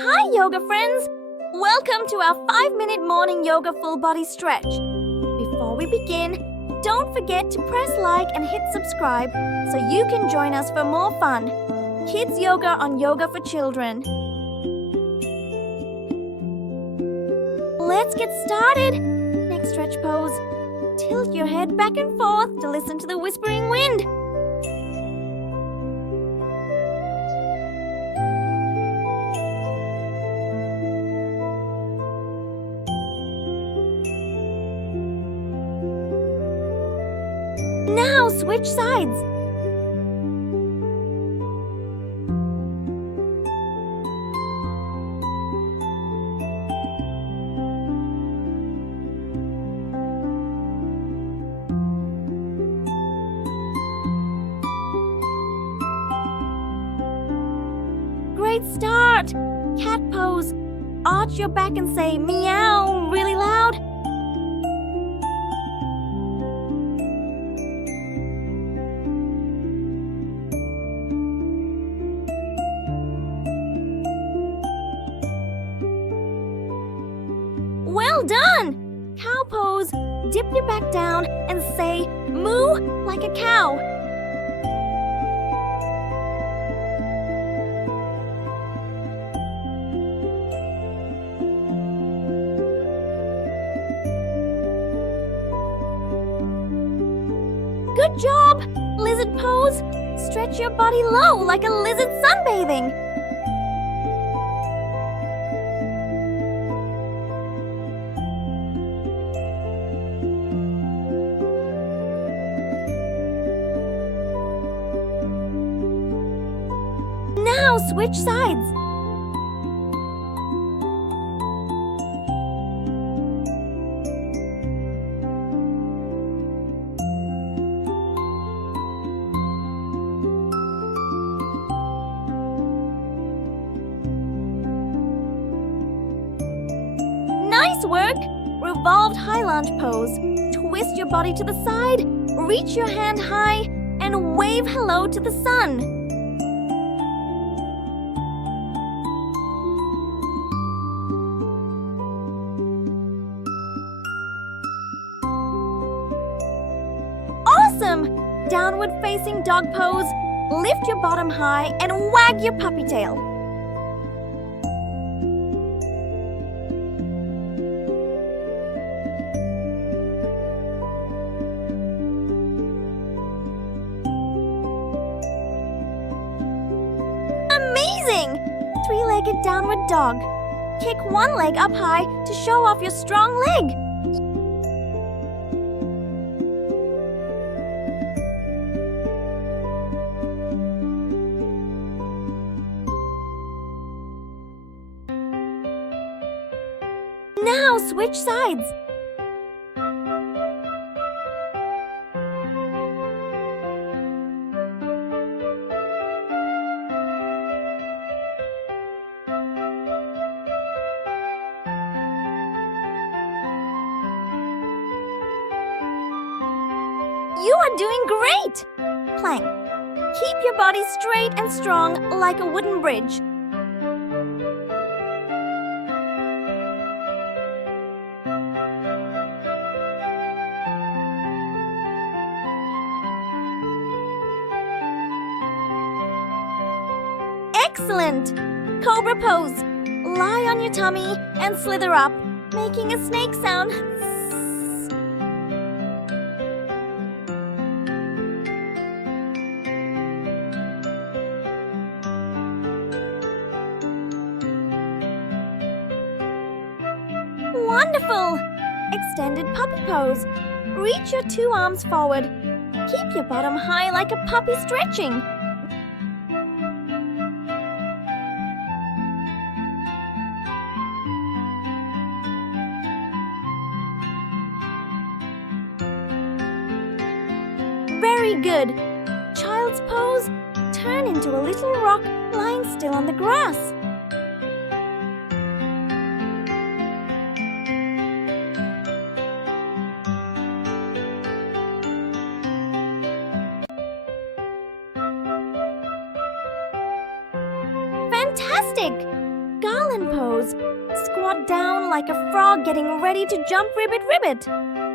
Hi yoga friends! Welcome to our 5-minute morning yoga full body stretch. Before we begin, don't forget to press like and hit subscribe so you can join us for more fun. Kids yoga on Yoga for Children. Let's get started. Next stretch pose. Tilt your head back and forth to listen to the whispering wind. Now switch sides. Great start. Cat pose. Arch your back and say meow really loud. Well done! Cow pose. Dip your back down and say moo like a cow. Good job! Lizard pose. Stretch your body low like a lizard sunbathing. Now switch sides. Nice work! Revolved high lunge pose. Twist your body to the side, reach your hand high, and wave hello to the sun. Awesome! Downward facing dog pose. Lift your bottom high and wag your puppy tail. Amazing! 3-legged downward dog. Kick one leg up high to show off your strong leg. Now switch sides. You are doing great! Plank. Keep your body straight and strong like a wooden bridge. Excellent! Cobra pose. Lie on your tummy and slither up, making a snake sound. Wonderful! Extended puppy pose. Reach your 2 arms forward. Keep your bottom high like a puppy stretching. Very good. Child's pose. Turn into a little rock lying still on the grass. Fantastic! garland pose. Squat down like a frog getting ready to jump ribbit ribbit.